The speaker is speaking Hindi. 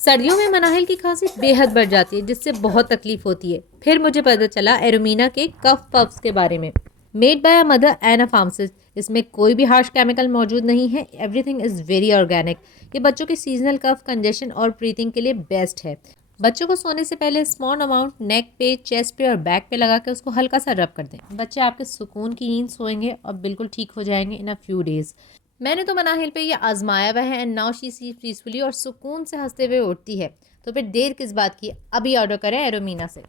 सर्दियों में मनाहिल की खांसी बेहद बढ़ जाती है, जिससे बहुत तकलीफ होती है। फिर मुझे पता चला एरोमीना के कफ पफ्स के बारे में। Made by a mother and a pharmacist. इसमें कोई भी हार्श केमिकल मौजूद नहीं है। Everything is very organic. ये बच्चों के सीजनल कफ कंजेशन और ब्रीथिंग के लिए बेस्ट है। बच्चों को सोने से पहले स्मॉल अमाउंट नेक पे, चेस्ट पे और बैक पे लगा के उसको हल्का सा रब कर दें। बच्चे आपके सुकून की नींद सोएंगे और बिल्कुल ठीक हो जाएंगे इन अ फ्यू डेज। मैंने तो मनाहिल पे ये आजमाया हुआ है and now she see peacefully और सुकून से हंसते हुए उठती है। तो फिर देर किस बात की, अभी ऑर्डर करें एरोमीना से।